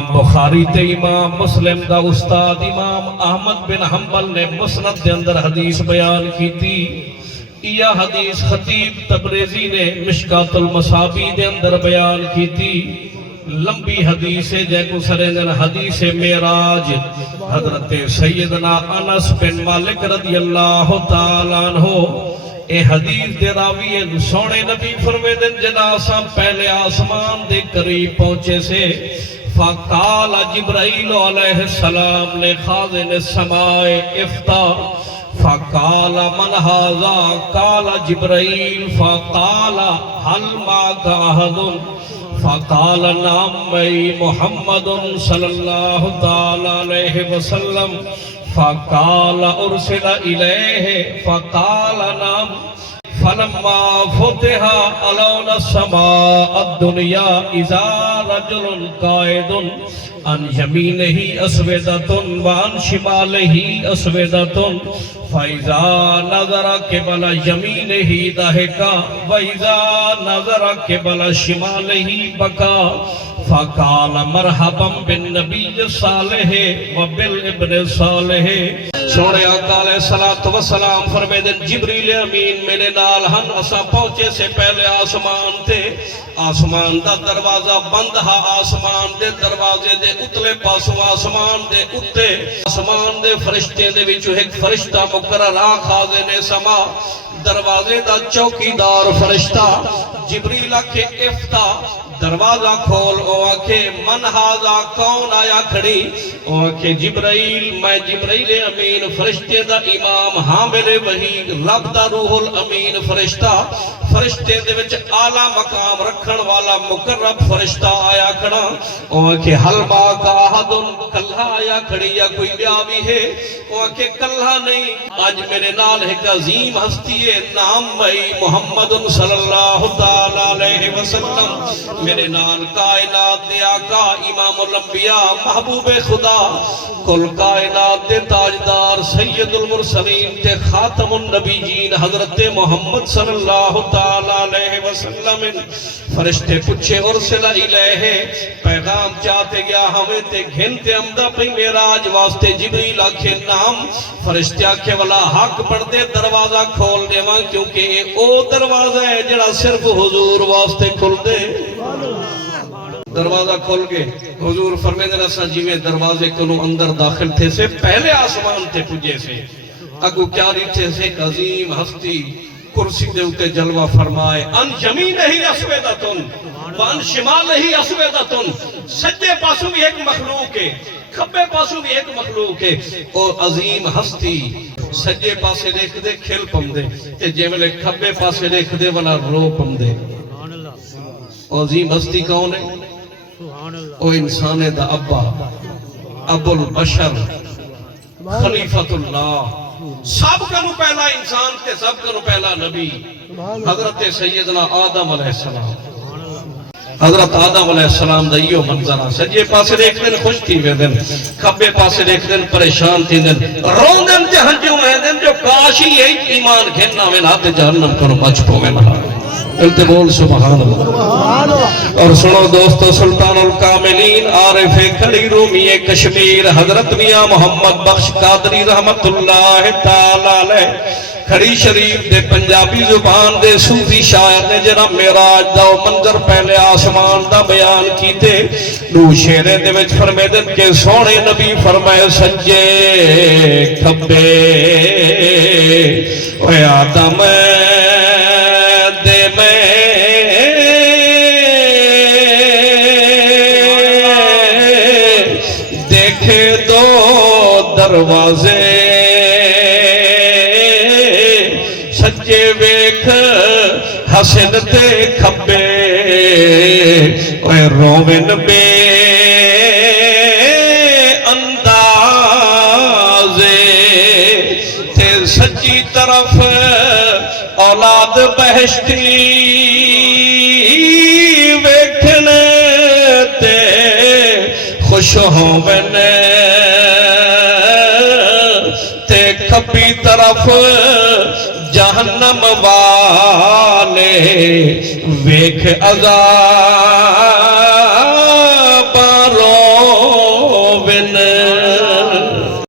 امام بخاری تے امام مسلم دا استاد امام احمد بن حنبل نے مسند دے اندر حدیث بیان کی تھی. یہ حدیث خطیب تبریزی نے مشکات المصابیح دے اندر بیان کی تھی. لمبی حدیث ہے جے کو سرنگن حدیث معراج حضرت سیدنا انس بن مالک رضی اللہ تعالیٰ عنہ. اے حدیث دے راوی ہیں سونے نبی فرمیدن جناساں پہلے آسمان دے قریب پہنچے سے فقال جبرائیل علیہ السلام نے خازن السماء افتح فقال من هذا قال جبرائیل فقال هل معك أحد فقال نعم معي محمد صلی اللہ تعالی علیہ وسلم فقال ارسل الیہ فقال نعم فلما فتح علون السماء الدنیا اذا رجل قائد عن یمینہ اسودۃ وعن شمالہ اسودۃ فاذا نظر قبل یمینہ ضحک واذا نظر قبل شمالہ بکا فقال مرحبا بالنبی صالح وبالابن صالح. سونے آقا علیہ السلام فرمیدن جبریل امین میرے نال ہن اسا پہنچے سے پہلے آسمان تے آسمان دا دروازہ بند ہا. آسمان دے دروازے دے اتلے پاسوں آسمان دے اتے آسمان دے فرشتے دے وچوں ایک فرشتہ مقرر خازن سما دروازے دا چوکیدار فرشتہ جبریل کے افتح دروازہ کھول. او آکھے من ہاذا کون آیا کھڑی؟ او آکھے جبرائیل میں جبرائیل امین فرشتے دا امام حامل وحی رب دا روح الامین فرشتہ فرشتے دے وچ اعلیٰ مقام رکھن والا مقرب فرشتہ آیا کھڑا. او آکھے حل معک احد کلھا آیا کھڑی یا کوئی بیا بھی ہے؟ او آکھے کلھا نہیں آج میرے نال ایک عظیم ہستی ہے نام میں محمد صلی اللہ تعالی علیہ وسلم. میرے نال کائنات دے آقا امام الانبیاء محبوب خدا کل کائنات دے تاجدار سید المرسلین تے خاتم النبیین حضرت محمد صلی اللہ تعالی علیہ وسلم. فرشتے پچھے ارسل الیہ پیغام چاہتے گیا ہمیں تے گھنتے امدہ پہ معراج واسطے جبریل آکھے نام فرشتے آکھے والا حق پڑھ دے دروازہ کھول دے وہاں کیونکہ او دروازہ ہے جڑا صرف حضور واسطے کھل دے. دروازہ کھول کے حضور فرمیدن اساں جیویں دروازے کنو اندر داخل تھے سے پہلے آسمان تے پجے سے اگو کیاری تھے سے ایک عظیم ہستی کرسی دے اتے جلوہ فرمائے ان یمینہ ہی اسودۃن وان شمالہ ہی اسودۃن. سجدے پاسوں بھی ایک مخلوق ہے کھبے پاسوں بھی ایک مخلوق ہے. اور عظیم ہستی سجدے پاسے دیکھ دے کھل پم دے تے جے ملے کھبے پاسے دیکھ دے والا رو پم دے. عظیم ہستی کون ہے؟ او انسان دا ابا ابو البشر خلیفۃ اللہ سب کنو پہلا انسان تے سب کنو پہلا نبی حضرت سیدنا آدم علیہ السلام. حضرت آدم علیہ السلام دا یہ منظرہ سجے پاسے دیکھ دن خوش تھی وے دن کھبے پاسے دیکھ دن پریشان تھی دن رون دن جہنجوں میں دن جو کاشی یہ ایمان گھننا میں نہ تے جہنم کنو بچ پو میں نہ انتے بول سبحان اللہ. اور سنو دوستو سلطان الکاملین عارف کھڑی رومی کشمیر حضرت میاں محمد بخش قادری رحمت اللہ تعالی علیہ کھڑی شریف دے پنجابی زبان دے صوفی شاعر نے جنہ معراج دا منظر پہلے آسمان دا بیان کیتے. دو شیرے دے وچ فرمیدن کے سونے نبی فرمائے سجے کھبے اے آدم دروازے سجے ویکھ حسن تے کھبے اے رومن بے اندازے تے سجی طرف اولاد بہشتی ویکھنے تے خوش ہوون کھبی طرف جہنم والے ویکھ عذاب رو بن